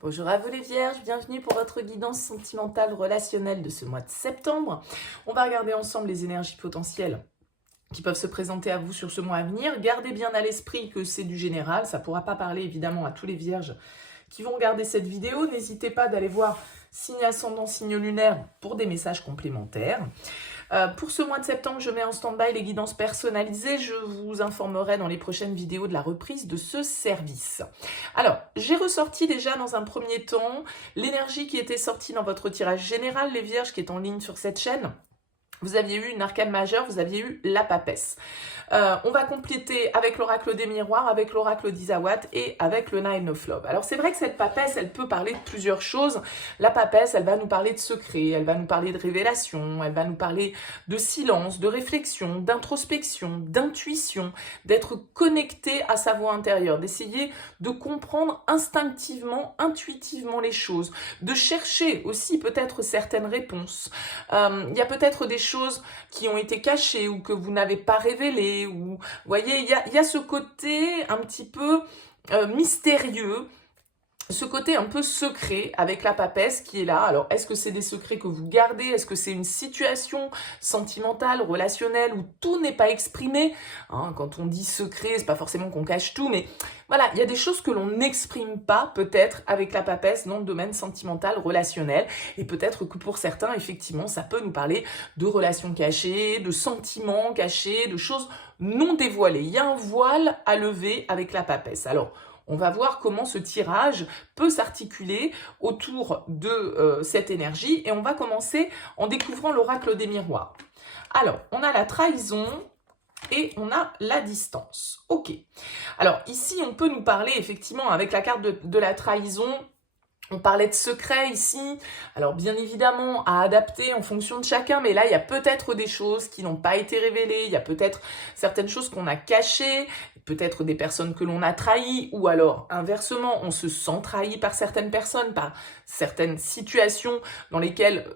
Bonjour à vous les vierges, bienvenue pour votre guidance sentimentale relationnelle de ce mois de septembre. On va regarder ensemble les énergies potentielles qui peuvent se présenter à vous sur ce mois à venir. Gardez bien à l'esprit que c'est du général, ça ne pourra pas parler évidemment à tous les vierges qui vont regarder cette vidéo. N'hésitez pas d'aller voir signe ascendant, signe lunaire pour des messages complémentaires. Pour ce mois de septembre, je mets en stand-by les guidances personnalisées. Je vous informerai dans les prochaines vidéos de la reprise de ce service. Alors, j'ai ressorti déjà dans un premier temps l'énergie qui était sortie dans votre tirage général, les vierges, qui est en ligne sur cette chaîne. Vous aviez eu une arcane majeure, vous aviez eu la papesse. On va compléter avec l'oracle des miroirs, avec l'oracle d'Isawat et avec le Nine of Love. Alors c'est vrai que cette papesse, elle peut parler de plusieurs choses. La papesse, elle va nous parler de secrets, elle va nous parler de révélation, elle va nous parler de silence, de réflexion, d'introspection, d'intuition, d'être connecté à sa voix intérieure, d'essayer de comprendre instinctivement, intuitivement les choses, de chercher aussi peut-être certaines réponses. Il y a peut-être des choses qui ont été cachées ou que vous n'avez pas révélées. Ou, vous voyez, il y a ce côté un petit peu mystérieux, ce côté un peu secret avec la papesse qui est là. Alors, est-ce que c'est des secrets que vous gardez? Est-ce que c'est une situation sentimentale, relationnelle, où tout n'est pas exprimé, hein? Quand on dit secret, c'est pas forcément qu'on cache tout, mais voilà, il y a des choses que l'on n'exprime pas, peut-être, avec la papesse dans le domaine sentimental, relationnel. Et peut-être que pour certains, effectivement, ça peut nous parler de relations cachées, de sentiments cachés, de choses non dévoilées. Il y a un voile à lever avec la papesse. Alors, on va voir comment ce tirage peut s'articuler autour de cette énergie et on va commencer en découvrant l'oracle des miroirs. Alors, on a la trahison et on a la distance. Ok. Alors ici, on peut nous parler effectivement avec la carte de la trahison. On parlait de secret ici, alors bien évidemment à adapter en fonction de chacun, mais là il y a peut-être des choses qui n'ont pas été révélées, il y a peut-être certaines choses qu'on a cachées, peut-être des personnes que l'on a trahies, ou alors inversement, on se sent trahi par certaines personnes, par certaines situations dans lesquelles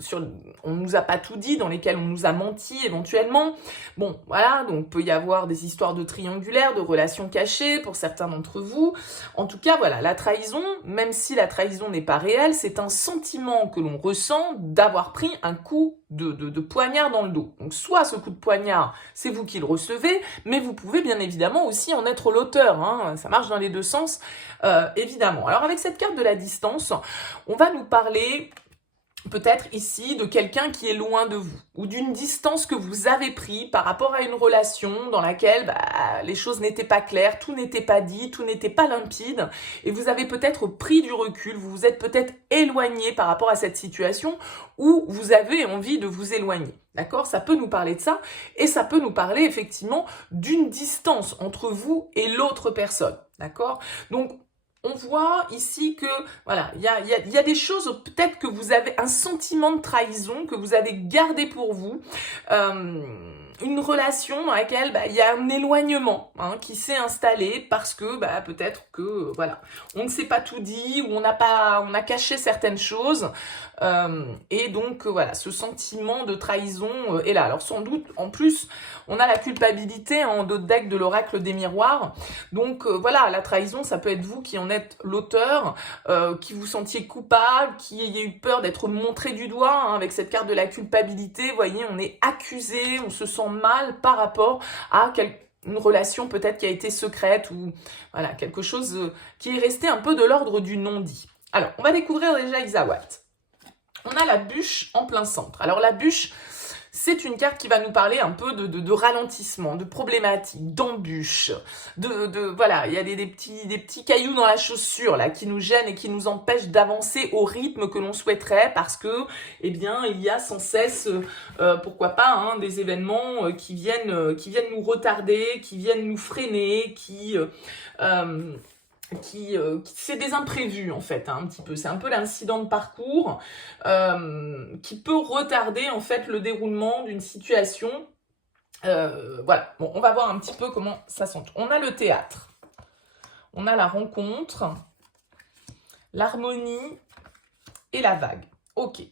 on nous a pas tout dit, dans lesquelles on nous a menti éventuellement. Bon, voilà, donc peut y avoir des histoires de triangulaires, de relations cachées pour certains d'entre vous. En tout cas, voilà, la trahison, même si la trahison n'est pas réelle, c'est un sentiment que l'on ressent d'avoir pris un coup de poignard dans le dos. Donc soit ce coup de poignard, c'est vous qui le recevez, mais vous pouvez bien évidemment aussi en être l'auteur, hein, ça marche dans les deux sens, évidemment. Alors avec cette carte de la distance, on va nous parler peut-être ici de quelqu'un qui est loin de vous, ou d'une distance que vous avez pris par rapport à une relation dans laquelle les choses n'étaient pas claires, tout n'était pas dit, tout n'était pas limpide, et vous avez peut-être pris du recul, vous vous êtes peut-être éloigné par rapport à cette situation, ou vous avez envie de vous éloigner. D'accord? Ça peut nous parler de ça, et ça peut nous parler effectivement d'une distance entre vous et l'autre personne. D'accord? Donc, on voit ici que, voilà, il y a des choses, peut-être que vous avez un sentiment de trahison que vous avez gardé pour vous, une relation dans laquelle il y a un éloignement qui s'est installé parce que peut-être que, voilà, on ne s'est pas tout dit ou on a caché certaines choses, et donc voilà, ce sentiment de trahison est là. Alors sans doute, en plus, on a la culpabilité en dos de deck de l'oracle des miroirs. Donc voilà, la trahison, ça peut être vous qui en êtes l'auteur, qui vous sentiez coupable, qui ayez eu peur d'être montré du doigt, avec cette carte de la culpabilité. Vous voyez, on est accusé, on se sent mal par rapport à une relation peut-être qui a été secrète ou voilà, quelque chose qui est resté un peu de l'ordre du non-dit. Alors, on va découvrir déjà Isawat. On a la bûche en plein centre. Alors la bûche, c'est une carte qui va nous parler un peu de ralentissement, de problématiques, d'embûches, voilà, il y a des petits cailloux dans la chaussure là qui nous gênent et qui nous empêchent d'avancer au rythme que l'on souhaiterait parce que, eh bien, il y a sans cesse, pourquoi pas, des événements qui viennent nous retarder, qui viennent nous freiner, c'est des imprévus en fait, un petit peu. C'est un peu l'incident de parcours qui peut retarder en fait le déroulement d'une situation. Voilà, bon, on va voir un petit peu comment ça s'entoure. On a le théâtre, on a la rencontre, l'harmonie et la vague. Ok.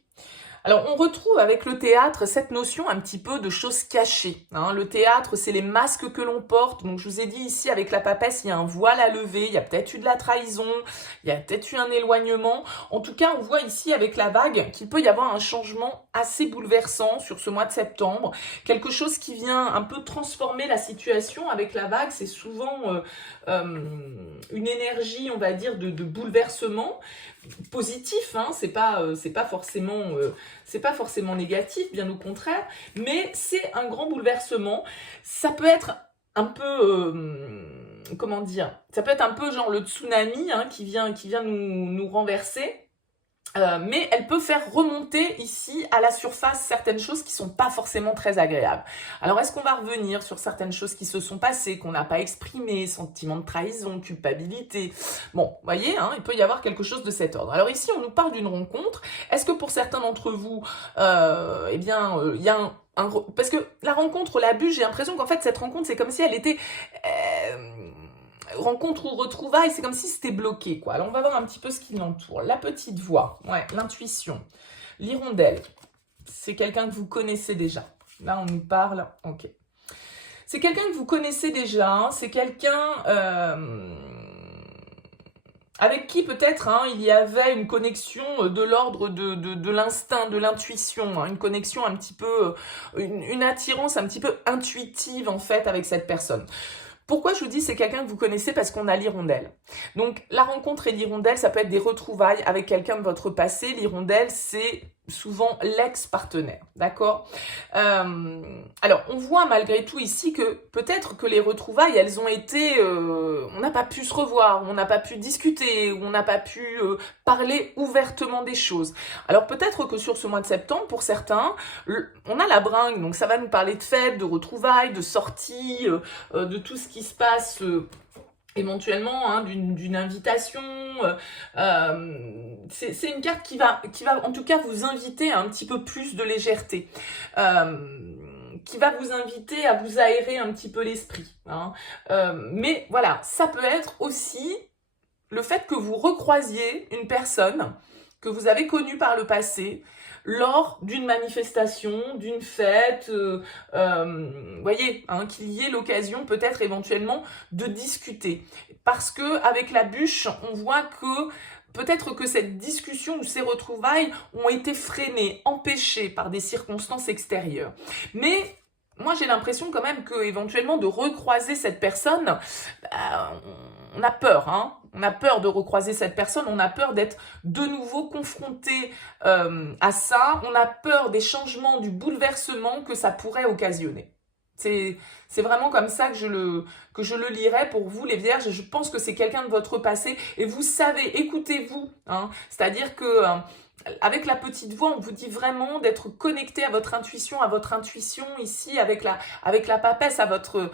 Alors, on retrouve avec le théâtre cette notion un petit peu de choses cachées, hein. Le théâtre, c'est les masques que l'on porte. Donc, je vous ai dit ici, avec la papesse, il y a un voile à lever, il y a peut-être eu de la trahison, il y a peut-être eu un éloignement. En tout cas, on voit ici, avec la vague, qu'il peut y avoir un changement assez bouleversant sur ce mois de septembre. Quelque chose qui vient un peu transformer la situation. Avec la vague, c'est souvent une énergie, on va dire, de bouleversement positif, hein. C'est pas forcément négatif, bien au contraire, mais c'est un grand bouleversement. Ça peut être un peu, comment dire, ça peut être un peu genre le tsunami, hein, qui vient nous renverser. Mais elle peut faire remonter ici à la surface certaines choses qui sont pas forcément très agréables. Alors, est-ce qu'on va revenir sur certaines choses qui se sont passées, qu'on n'a pas exprimées, sentiment de trahison, culpabilité? Bon, vous voyez, hein, il peut y avoir quelque chose de cet ordre. Alors ici, on nous parle d'une rencontre. Est-ce que pour certains d'entre vous, il y a parce que la rencontre, la bûche, j'ai l'impression qu'en fait, cette rencontre, c'est comme si elle était... rencontre ou retrouvailles, c'est comme si c'était bloqué, quoi. Alors, on va voir un petit peu ce qui l'entoure. La petite voix, ouais, l'intuition. L'hirondelle, c'est quelqu'un que vous connaissez déjà. Là, on nous parle, ok. C'est quelqu'un que vous connaissez déjà, hein. C'est quelqu'un avec qui peut-être il y avait une connexion de l'ordre de l'instinct, de l'intuition, hein, une connexion un petit peu, une attirance un petit peu intuitive en fait avec cette personne. Pourquoi je vous dis c'est quelqu'un que vous connaissez? Parce qu'on a l'hirondelle. Donc la rencontre et l'hirondelle, ça peut être des retrouvailles avec quelqu'un de votre passé. L'hirondelle, c'est souvent l'ex-partenaire, d'accord? Alors, on voit malgré tout ici que peut-être que les retrouvailles, elles ont été... on n'a pas pu se revoir, on n'a pas pu discuter, on n'a pas pu parler ouvertement des choses. Alors peut-être que sur ce mois de septembre, pour certains, on a la bringue, donc ça va nous parler de fêtes, de retrouvailles, de sorties, de tout ce qui se passe... éventuellement d'une invitation, c'est une carte qui va en tout cas vous inviter à un petit peu plus de légèreté, qui va vous inviter à vous aérer un petit peu l'esprit, hein. Mais voilà, ça peut être aussi le fait que vous recroisiez une personne que vous avez connue par le passé, lors d'une manifestation, d'une fête, voyez, hein, qu'il y ait l'occasion peut-être éventuellement de discuter. Parce que avec la bûche, on voit que peut-être que cette discussion ou ces retrouvailles ont été freinées, empêchées par des circonstances extérieures. Mais moi, j'ai l'impression quand même que éventuellement de recroiser cette personne, on a peur, hein. On a peur de recroiser cette personne, on a peur d'être de nouveau confronté à ça, on a peur des changements, du bouleversement que ça pourrait occasionner. C'est vraiment comme ça que je le lirais pour vous, les vierges. Je pense que c'est quelqu'un de votre passé et vous savez, écoutez-vous, hein. C'est-à-dire que... avec la petite voix, on vous dit vraiment d'être connecté à votre intuition ici, avec la papesse, à votre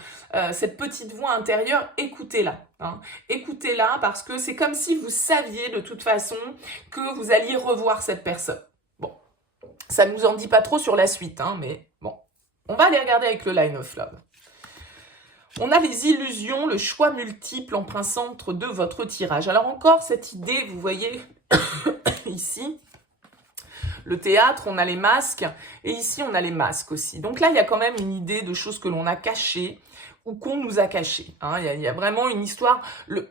cette petite voix intérieure, écoutez-la, hein. Écoutez-la parce que c'est comme si vous saviez de toute façon que vous alliez revoir cette personne. Bon, ça ne nous en dit pas trop sur la suite, hein, mais bon. On va aller regarder avec le Line of Love. On a les illusions, le choix multiple en plein centre de votre tirage. Alors encore, cette idée, vous voyez, ici... Le théâtre, on a les masques, et ici, on a les masques aussi. Donc là, il y a quand même une idée de choses que l'on a cachées ou qu'on nous a cachées, hein. Il y a vraiment une histoire,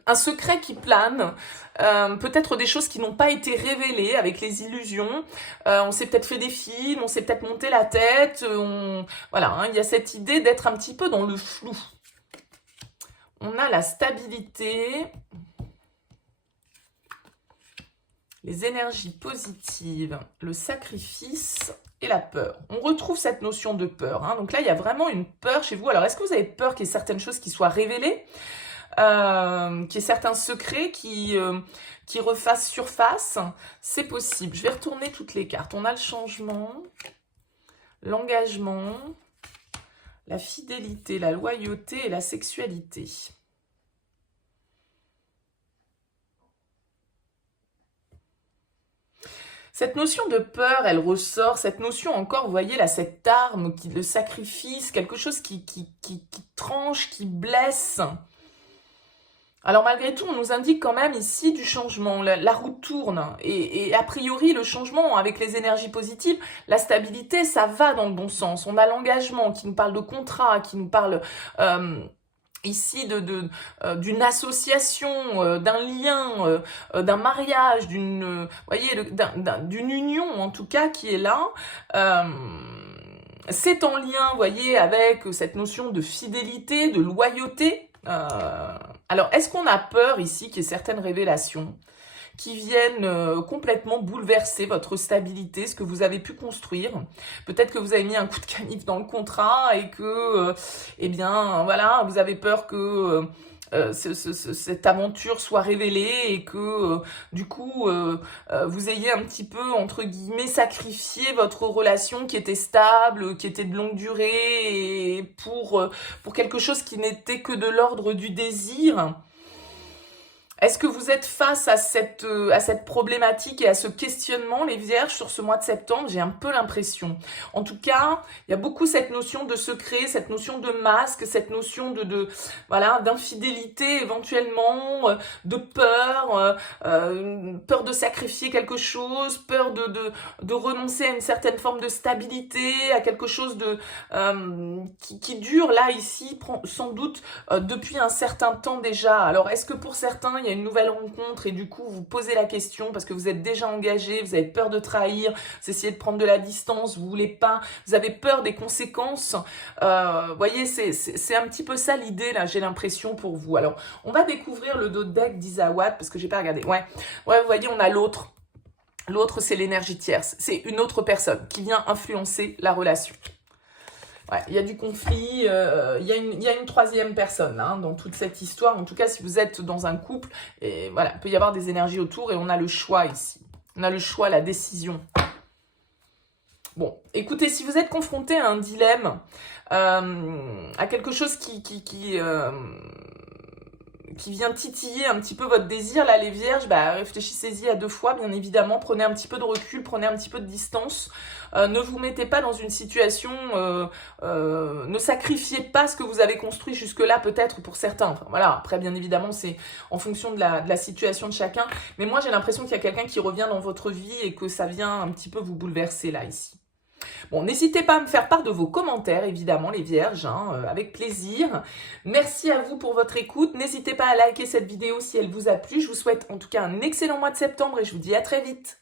un secret qui plane, peut-être des choses qui n'ont pas été révélées avec les illusions. On s'est peut-être fait des films, on s'est peut-être monté la tête. Voilà, hein, il y a cette idée d'être un petit peu dans le flou. On a la stabilité... les énergies positives, le sacrifice et la peur. On retrouve cette notion de peur, hein. Donc là, il y a vraiment une peur chez vous. Alors, est-ce que vous avez peur qu'il y ait certaines choses qui soient révélées, qu'il y ait certains secrets qui refassent surface? C'est possible. Je vais retourner toutes les cartes. On a le changement, l'engagement, la fidélité, la loyauté et la sexualité. Cette notion de peur, elle ressort, cette notion encore, vous voyez là, cette arme, le sacrifice, quelque chose qui tranche, qui blesse. Alors malgré tout, on nous indique quand même ici du changement. La roue tourne et a priori, le changement avec les énergies positives, la stabilité, ça va dans le bon sens. On a l'engagement qui nous parle de contrat, qui nous parle ici d'une association, d'un lien, d'un mariage, d'une union en tout cas qui est là. C'est en lien, vous voyez, avec cette notion de fidélité, de loyauté. Alors, est-ce qu'on a peur ici qu'il y ait certaines révélations qui viennent complètement bouleverser votre stabilité, ce que vous avez pu construire? Peut-être que vous avez mis un coup de canif dans le contrat et que, eh bien, voilà, vous avez peur que cette aventure soit révélée et que du coup vous ayez un petit peu entre guillemets sacrifié votre relation qui était stable, qui était de longue durée et pour quelque chose qui n'était que de l'ordre du désir. Est-ce que vous êtes face à cette problématique et à ce questionnement, les vierges, sur ce mois de septembre? J'ai un peu l'impression. En tout cas, il y a beaucoup cette notion de secret, cette notion de masque, cette notion voilà, d'infidélité éventuellement, de peur, peur de sacrifier quelque chose, peur de renoncer à une certaine forme de stabilité, à quelque chose qui dure là, ici, sans doute depuis un certain temps déjà. Alors, est-ce que pour certains, il y a une nouvelle rencontre et du coup, vous posez la question parce que vous êtes déjà engagé, vous avez peur de trahir, vous essayez de prendre de la distance, vous voulez pas, vous avez peur des conséquences. Vous voyez, c'est un petit peu ça l'idée, là, j'ai l'impression pour vous. Alors, on va découvrir le dos de deck d'Isawat parce que j'ai pas regardé. Ouais, vous voyez, on a l'autre. L'autre, c'est l'énergie tierce. C'est une autre personne qui vient influencer la relation. Ouais, il y a du conflit, il y a une troisième personne hein, dans toute cette histoire. En tout cas, si vous êtes dans un couple, et voilà, il peut y avoir des énergies autour et on a le choix ici. On a le choix, la décision. Bon, écoutez, si vous êtes confronté à un dilemme, à quelque chose qui vient titiller un petit peu votre désir, là les vierges, réfléchissez-y à deux fois, bien évidemment, prenez un petit peu de recul, prenez un petit peu de distance, ne vous mettez pas dans une situation, ne sacrifiez pas ce que vous avez construit jusque-là peut-être pour certains, enfin, voilà, après bien évidemment c'est en fonction de la situation de chacun, mais moi j'ai l'impression qu'il y a quelqu'un qui revient dans votre vie et que ça vient un petit peu vous bouleverser là ici. Bon, n'hésitez pas à me faire part de vos commentaires, évidemment, les vierges, hein, avec plaisir. Merci à vous pour votre écoute. N'hésitez pas à liker cette vidéo si elle vous a plu. Je vous souhaite en tout cas un excellent mois de septembre et je vous dis à très vite.